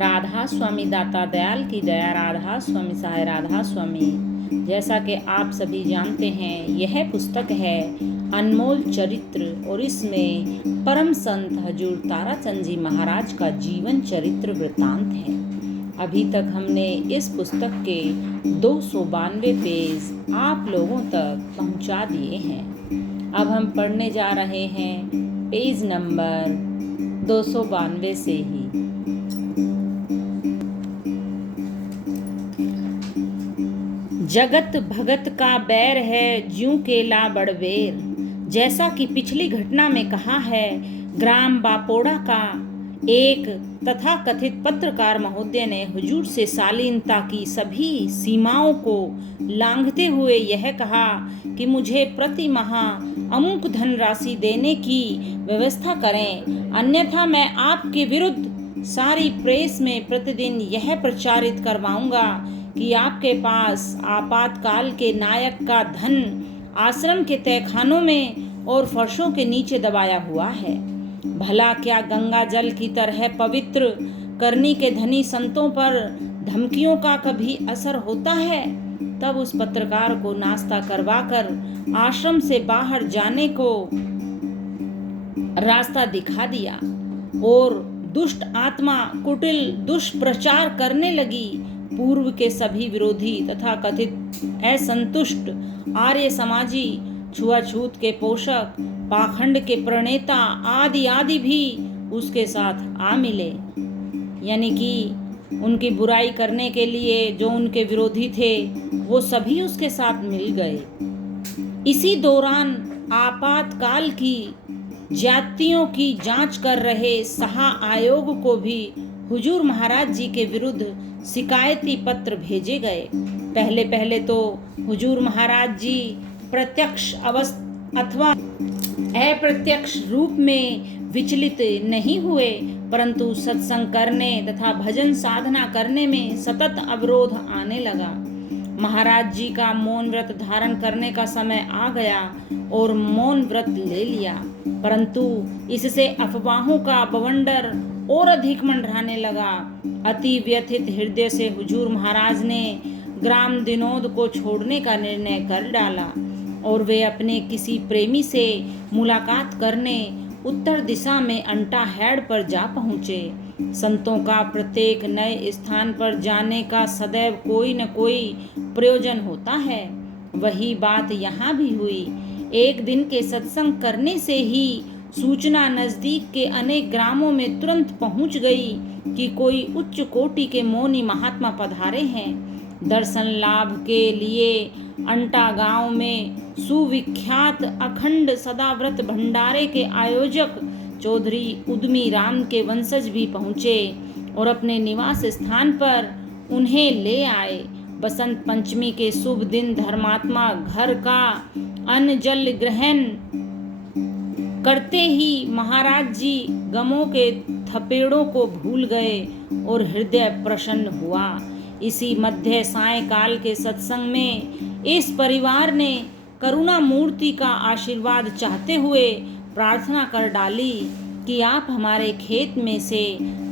राधा स्वामी दाता दयाल की दया, राधा स्वामी सहाय राधा स्वामी। जैसा कि आप सभी जानते हैं, यह पुस्तक है अनमोल चरित्र और इसमें परम संत हजूर ताराचंद जी महाराज का जीवन चरित्र वृत्तांत है। अभी तक हमने इस पुस्तक के 292 पेज आप लोगों तक पहुंचा दिए हैं। अब हम पढ़ने जा रहे हैं पेज नंबर 292 से ही। जगत भगत का बैर है ज्यों केला बड़बेर। जैसा कि पिछली घटना में कहा है, ग्राम बापोड़ा का एक तथा कथित पत्रकार महोदय ने हुजूर से शालीनता की सभी सीमाओं को लांघते हुए यह कहा कि मुझे प्रति माह अमुक धनराशि देने की व्यवस्था करें, अन्यथा मैं आपके विरुद्ध सारी प्रेस में प्रतिदिन यह प्रचारित करवाऊंगा कि आपके पास आपातकाल के नायक का धन आश्रम के तहखानों में और फर्शों के नीचे दबाया हुआ है। भला क्या गंगा जल की तरह पवित्र करनी के धनी संतों पर धमकियों का कभी असर होता है? तब उस पत्रकार को नाश्ता करवाकर आश्रम से बाहर जाने को रास्ता दिखा दिया और दुष्ट आत्मा कुटिल दुष्प्रचार करने लगी। पूर्व के सभी विरोधी तथा कथित असंतुष्ट आर्य समाजी, छुआछूत के पोषक, पाखंड के प्रणेता आदि भी उसके साथ आ मिले। यानी कि उनकी बुराई करने के लिए जो उनके विरोधी थे वो सभी उसके साथ मिल गए। इसी दौरान आपातकाल की जातियों की जांच कर रहे सहा आयोग को भी हुजूर महाराज जी के विरुद्ध शिकायती पत्र भेजे गए। पहले तो हुजूर महाराज जी प्रत्यक्ष अथवा अप्रत्यक्ष रूप में विचलित नहीं हुए, परंतु सत्संग करने तथा भजन साधना करने में सतत अवरोध आने लगा। महाराज जी का मौन व्रत धारण करने का समय आ गया और मौन व्रत ले लिया, परंतु इससे अफवाहों का बवंडर और अधिक मंडराने लगा। अति व्यथित हृदय से हुजूर महाराज ने ग्राम दिनोद को छोड़ने का निर्णय कर डाला और वे अपने किसी प्रेमी से मुलाकात करने उत्तर दिशा में अंटा हेड पर जा पहुँचे। संतों का प्रत्येक नए स्थान पर जाने का सदैव कोई न कोई प्रयोजन होता है। वही बात यहाँ भी हुई। एक दिन के सत्संग करने से ही सूचना नजदीक के अनेक ग्रामों में तुरंत पहुंच गई कि कोई उच्च कोटि के मौनी महात्मा पधारे हैं। दर्शन लाभ के लिए अंटा गांव में सुविख्यात अखंड सदाव्रत भंडारे के आयोजक चौधरी उद्यमी राम के वंशज भी पहुँचे और अपने निवास स्थान पर उन्हें ले आए। बसंत पंचमी के शुभ दिन धर्मात्मा घर का अन्न जल ग्रहण करते ही महाराज जी गमों के थपेड़ों को भूल गए और हृदय प्रसन्न हुआ। इसी मध्य सायंकाल के सत्संग में इस परिवार ने करुणा मूर्ति का आशीर्वाद चाहते हुए प्रार्थना कर डाली कि आप हमारे खेत में से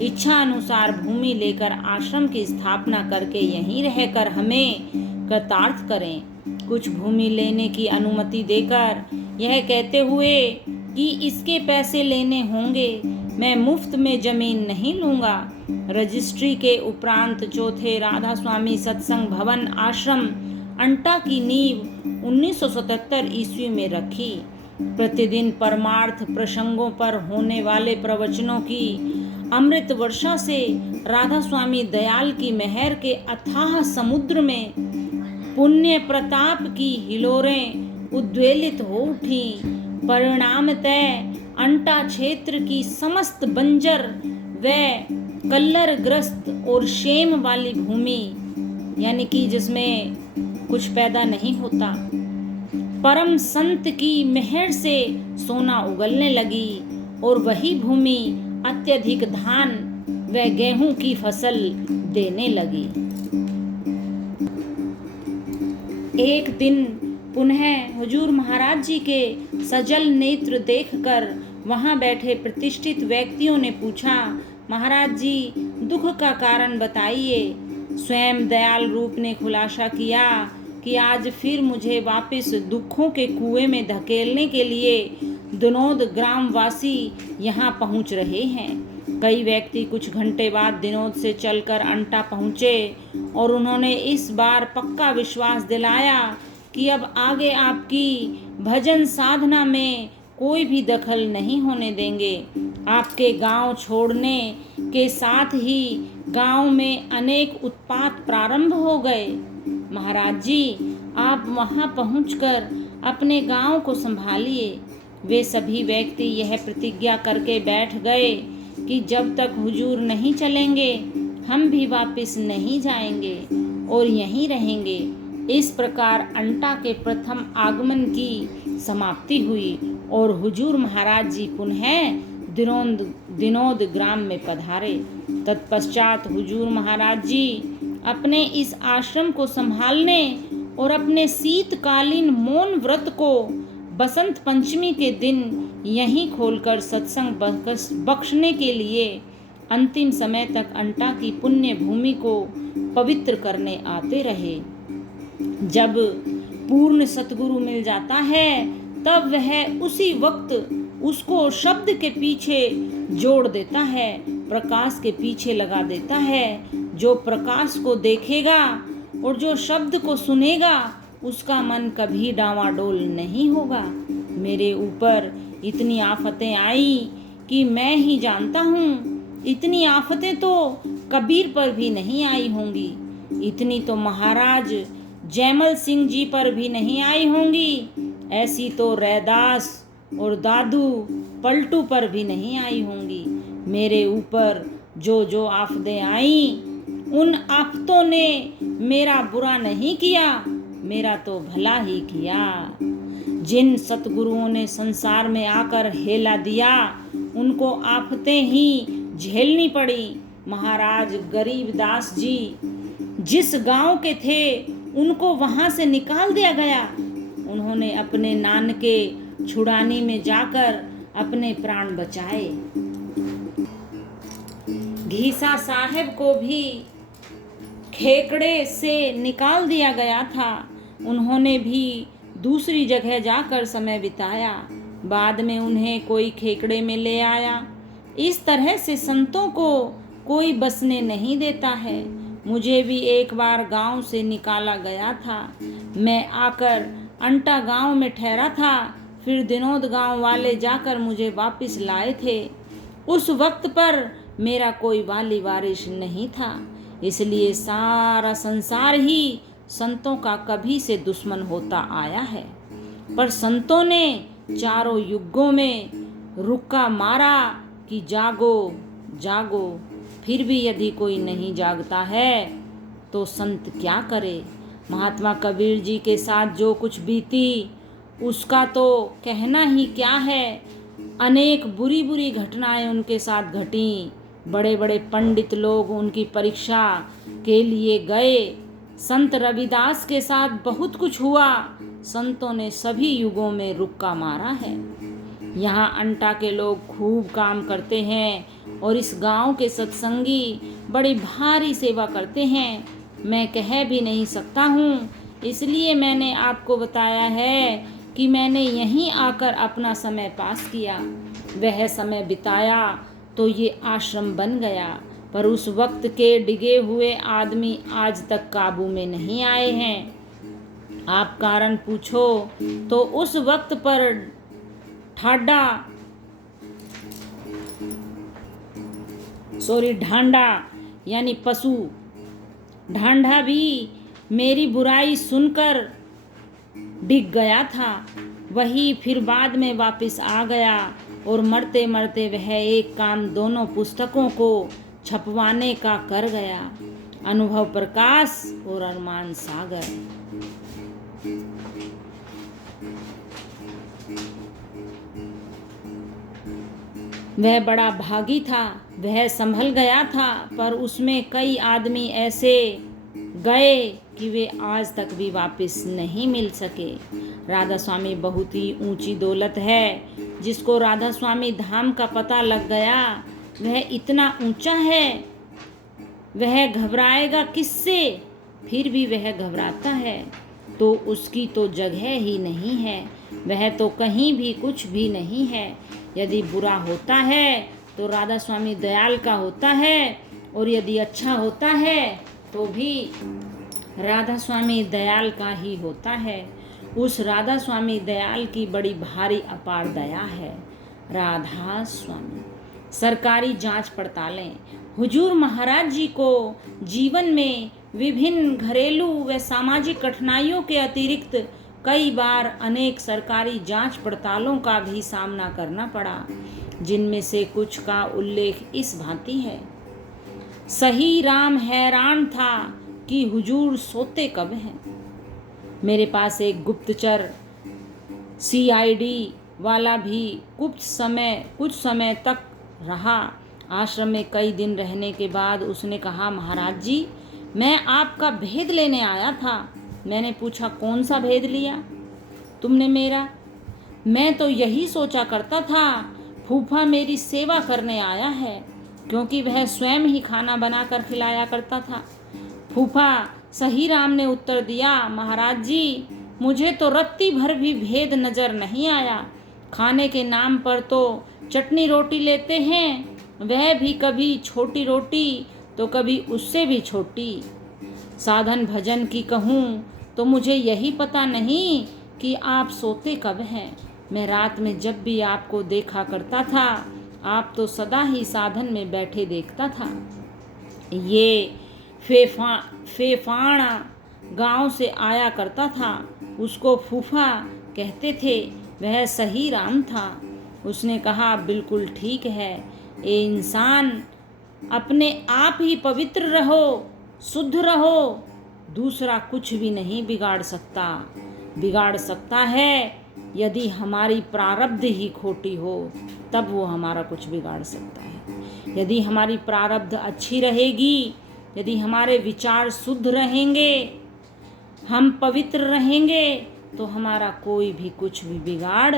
इच्छा अनुसार भूमि लेकर आश्रम की स्थापना करके यहीं रहकर हमें कृतार्थ करें। कुछ भूमि लेने की अनुमति देकर यह कहते हुए कि इसके पैसे लेने होंगे, मैं मुफ्त में जमीन नहीं लूँगा। रजिस्ट्री के उपरांत चौथे राधा स्वामी सत्संग भवन आश्रम अंटा की नींव 1977 ईस्वी में रखी। प्रतिदिन परमार्थ प्रसंगों पर होने वाले प्रवचनों की अमृत वर्षा से राधा स्वामी दयाल की मेहर के अथाह समुद्र में पुण्य प्रताप की हिलोरें उद्वेलित हो उठी। परिणामतः अंटा क्षेत्र की समस्त बंजर व कल्लरग्रस्त और शेम वाली भूमि, यानी कि जिसमें कुछ पैदा नहीं होता, परम संत की मेहर से सोना उगलने लगी और वही भूमि अत्यधिक धान व गेहूं की फसल देने लगी। एक दिन पुनः हुजूर महाराज जी के सजल नेत्र देखकर वहां बैठे प्रतिष्ठित व्यक्तियों ने पूछा, महाराज जी दुख का कारण बताइए। स्वयं दयाल रूप ने खुलासा किया कि आज फिर मुझे वापस दुखों के कुएं में धकेलने के लिए दिनोद ग्रामवासी यहाँ पहुँच रहे हैं। कई व्यक्ति कुछ घंटे बाद दिनोद से चलकर अंटा पहुँचे और उन्होंने इस बार पक्का विश्वास दिलाया कि अब आगे आपकी भजन साधना में कोई भी दखल नहीं होने देंगे। आपके गांव छोड़ने के साथ ही गांव में अनेक उत्पात प्रारंभ हो गए। महाराज जी, आप वहां पहुंचकर अपने गांव को संभालिए। वे सभी व्यक्ति यह प्रतिज्ञा करके बैठ गए कि जब तक हुजूर नहीं चलेंगे हम भी वापस नहीं जाएंगे और यहीं रहेंगे। इस प्रकार अंटा के प्रथम आगमन की समाप्ति हुई और हुजूर महाराज जी पुनः दिनोद ग्राम में पधारे। तत्पश्चात हुजूर महाराज जी अपने इस आश्रम को संभालने और अपने शीतकालीन मौन व्रत को बसंत पंचमी के दिन यहीं खोलकर सत्संग बख्शने के लिए अंतिम समय तक अंटा की पुण्य भूमि को पवित्र करने आते रहे। जब पूर्ण सतगुरु मिल जाता है तब वह उसी वक्त उसको शब्द के पीछे जोड़ देता है, प्रकाश के पीछे लगा देता है। जो प्रकाश को देखेगा और जो शब्द को सुनेगा उसका मन कभी डावाडोल नहीं होगा। मेरे ऊपर इतनी आफतें आई कि मैं ही जानता हूँ। इतनी आफतें तो कबीर पर भी नहीं आई होंगी, इतनी तो महाराज जैमल सिंह जी पर भी नहीं आई होंगी, ऐसी तो रैदास और दादू पलटू पर भी नहीं आई होंगी। मेरे ऊपर जो जो आफतें आई उन आफतों ने मेरा बुरा नहीं किया, मेरा तो भला ही किया। जिन सतगुरुओं ने संसार में आकर हेला दिया उनको आफतें ही झेलनी पड़ी। महाराज गरीबदास जी जिस गांव के थे उनको वहां से निकाल दिया गया। उन्होंने अपने नानके छुड़ानी में जाकर अपने प्राण बचाए। घीसा साहेब को भी खेकड़े से निकाल दिया गया था। उन्होंने भी दूसरी जगह जाकर समय बिताया। बाद में उन्हें कोई खेकड़े में ले आया। इस तरह से संतों को कोई बसने नहीं देता है। मुझे भी एक बार गांव से निकाला गया था। मैं आकर अंटा गांव में ठहरा था, फिर दिनोद गांव वाले जाकर मुझे वापस लाए थे। उस वक्त पर मेरा कोई वाली वारिस नहीं था, इसलिए सारा संसार ही संतों का कभी से दुश्मन होता आया है। पर संतों ने चारों युगों में रुक्का मारा कि जागो जागो, फिर भी यदि कोई नहीं जागता है तो संत क्या करे। महात्मा कबीर जी के साथ जो कुछ बीती उसका तो कहना ही क्या है। अनेक बुरी बुरी घटनाएं उनके साथ घटी। बड़े बड़े पंडित लोग उनकी परीक्षा के लिए गए। संत रविदास के साथ बहुत कुछ हुआ। संतों ने सभी युगों में रुक्का मारा है। यहाँ अंटा के लोग खूब काम करते हैं और इस गांव के सत्संगी बड़ी भारी सेवा करते हैं। मैं कह भी नहीं सकता हूँ, इसलिए मैंने आपको बताया है कि मैंने यहीं आकर अपना समय पास किया। वह समय बिताया तो ये आश्रम बन गया, पर उस वक्त के डिगे हुए आदमी आज तक काबू में नहीं आए हैं। आप कारण पूछो तो उस वक्त पर ढांडा यानी पशु ढांडा भी मेरी बुराई सुनकर डिग गया था। वही फिर बाद में वापस आ गया और मरते मरते वह एक काम दोनों पुस्तकों को छपवाने का कर गया। अनुभव प्रकाश और अरमान सागर। वह बड़ा भागी था, वह संभल गया था, पर उसमें कई आदमी ऐसे गए कि वे आज तक भी वापस नहीं मिल सके। राधा स्वामी बहुत ही ऊंची दौलत है। जिसको राधा स्वामी धाम का पता लग गया वह इतना ऊंचा है वह घबराएगा किससे? फिर भी वह घबराता है तो उसकी तो जगह ही नहीं है, वह तो कहीं भी कुछ भी नहीं है। यदि बुरा होता है तो राधा स्वामी दयाल का होता है, और यदि अच्छा होता है तो भी राधा स्वामी दयाल का ही होता है। उस राधा स्वामी दयाल की बड़ी भारी अपार दया है। राधा स्वामी। सरकारी जांच पड़तालें। हुजूर महाराज जी को जीवन में विभिन्न घरेलू व सामाजिक कठिनाइयों के अतिरिक्त कई बार अनेक सरकारी जांच पड़तालों का भी सामना करना पड़ा, जिनमें से कुछ का उल्लेख इस भांति है। सही राम हैरान था कि हुजूर सोते कब हैं। मेरे पास एक गुप्तचर सीआईडी वाला भी कुछ समय तक रहा। आश्रम में कई दिन रहने के बाद उसने कहा, महाराज जी, मैं आपका भेद लेने आया था। मैंने पूछा, कौन सा भेद लिया तुमने मेरा? मैं तो यही सोचा करता था फूफा मेरी सेवा करने आया है, क्योंकि वह स्वयं ही खाना बनाकर खिलाया करता था। फूफा सही राम ने उत्तर दिया, महाराज जी, मुझे तो रत्ती भर भी भेद नजर नहीं आया। खाने के नाम पर तो चटनी रोटी लेते हैं, वह भी कभी छोटी रोटी तो कभी उससे भी छोटी। साधन भजन की कहूँ तो मुझे यही पता नहीं कि आप सोते कब हैं। मैं रात में जब भी आपको देखा करता था, आप तो सदा ही साधन में बैठे देखता था। ये फेफाण गांव से आया करता था, उसको फूफा कहते थे, वह सही राम था। उसने कहा, बिल्कुल ठीक है, ए इंसान, अपने आप ही पवित्र रहो, शुद्ध रहो, दूसरा कुछ भी नहीं बिगाड़ सकता। बिगाड़ सकता है यदि हमारी प्रारब्ध ही खोटी हो, तब वो हमारा कुछ बिगाड़ सकता है। यदि हमारी प्रारब्ध अच्छी रहेगी, यदि हमारे विचार शुद्ध रहेंगे, हम पवित्र रहेंगे, तो हमारा कोई भी कुछ भी बिगाड़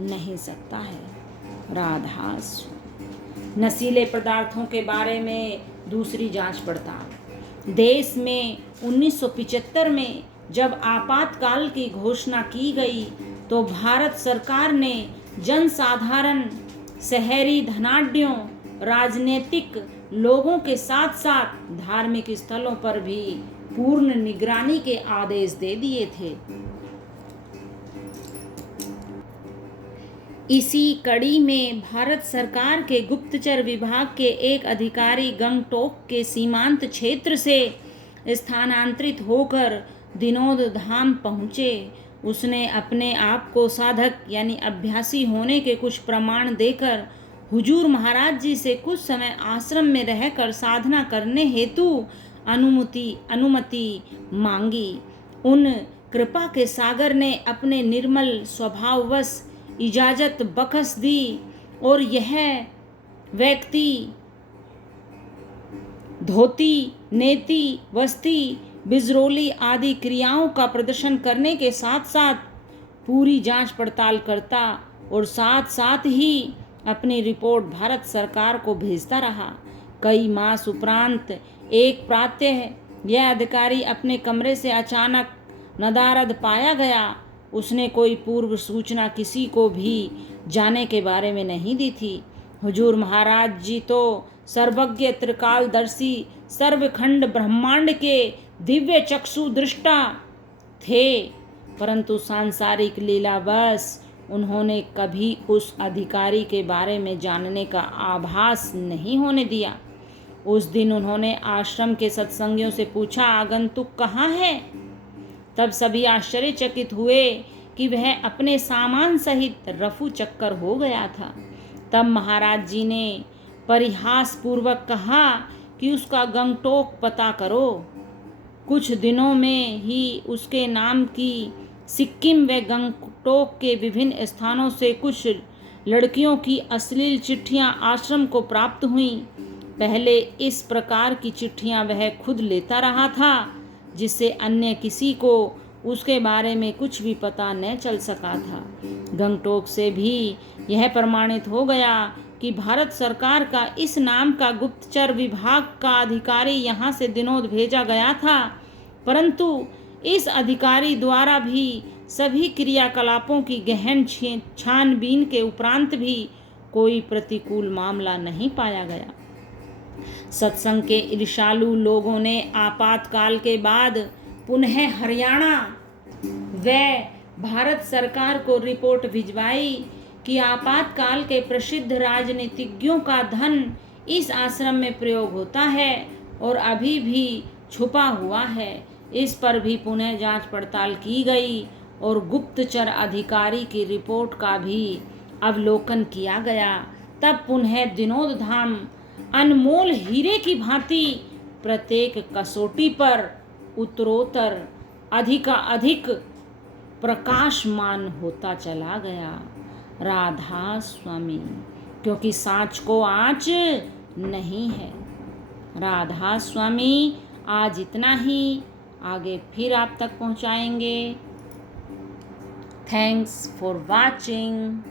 नहीं सकता है। राधा स्वामी। नशीले पदार्थों के बारे में दूसरी जांच पड़ताल। देश में 1975 में जब आपातकाल की घोषणा की गई तो भारत सरकार ने जनसाधारण, शहरी धनाढ्यों, राजनीतिक लोगों के साथ साथ धार्मिक स्थलों पर भी पूर्ण निगरानी के आदेश दे दिए थे। इसी कड़ी में भारत सरकार के गुप्तचर विभाग के एक अधिकारी गंगटोक के सीमांत क्षेत्र से स्थानांतरित होकर दिनोद धाम पहुँचे। उसने अपने आप को साधक यानी अभ्यासी होने के कुछ प्रमाण देकर हुजूर महाराज जी से कुछ समय आश्रम में रहकर साधना करने हेतु अनुमति मांगी। उन कृपा के सागर ने अपने निर्मल स्वभाववश इजाजत बख्श दी और यह व्यक्ति धोती, नेति, वस्ती, बिजरोली आदि क्रियाओं का प्रदर्शन करने के साथ साथ पूरी जांच पड़ताल करता और साथ साथ ही अपनी रिपोर्ट भारत सरकार को भेजता रहा। कई मास उपरांत एक प्रातः यह अधिकारी अपने कमरे से अचानक नदारद पाया गया। उसने कोई पूर्व सूचना किसी को भी जाने के बारे में नहीं दी थी। हुजूर महाराज जी तो सर्वज्ञ, त्रिकालदर्शी, सर्वखंड ब्रह्मांड के दिव्य चक्षु दृष्टा थे, परंतु सांसारिक लीलावश उन्होंने कभी उस अधिकारी के बारे में जानने का आभास नहीं होने दिया। उस दिन उन्होंने आश्रम के सत्संगियों से पूछा, आगंतुक कहाँ है? तब सभी आश्चर्यचकित हुए कि वह अपने सामान सहित रफू चक्कर हो गया था। तब महाराज जी ने परिहास पूर्वक कहा कि उसका गंगटोक पता करो। कुछ दिनों में ही उसके नाम की सिक्किम व गंगटोक के विभिन्न स्थानों से कुछ लड़कियों की अश्लील चिट्ठियां आश्रम को प्राप्त हुईं। पहले इस प्रकार की चिट्ठियां वह खुद लेता रहा था, जिससे अन्य किसी को उसके बारे में कुछ भी पता न चल सका था। गंगटोक से भी यह प्रमाणित हो गया कि भारत सरकार का इस नाम का गुप्तचर विभाग का अधिकारी यहाँ से दिनोद भेजा गया था, परंतु इस अधिकारी द्वारा भी सभी क्रियाकलापों की गहन छानबीन के उपरांत भी कोई प्रतिकूल मामला नहीं पाया गया। सत्संग के ईर्ष्यालु लोगों ने आपातकाल के बाद पुनः हरियाणा व भारत सरकार को रिपोर्ट भिजवाई कि आपातकाल के प्रसिद्ध राजनीतिज्ञों का धन इस आश्रम में प्रयोग होता है और अभी भी छुपा हुआ है। इस पर भी पुनः जांच पड़ताल की गई और गुप्तचर अधिकारी की रिपोर्ट का भी अवलोकन किया गया। तब पुनः दिनोद धाम अनमोल हीरे की भांति प्रत्येक कसौटी पर उत्तरोत्तर अधिक प्रकाशमान होता चला गया। राधा स्वामी, क्योंकि सांच को आँच नहीं है। राधा स्वामी, आज इतना ही, आगे फिर आप तक पहुँचाएंगे। Thanks for watching.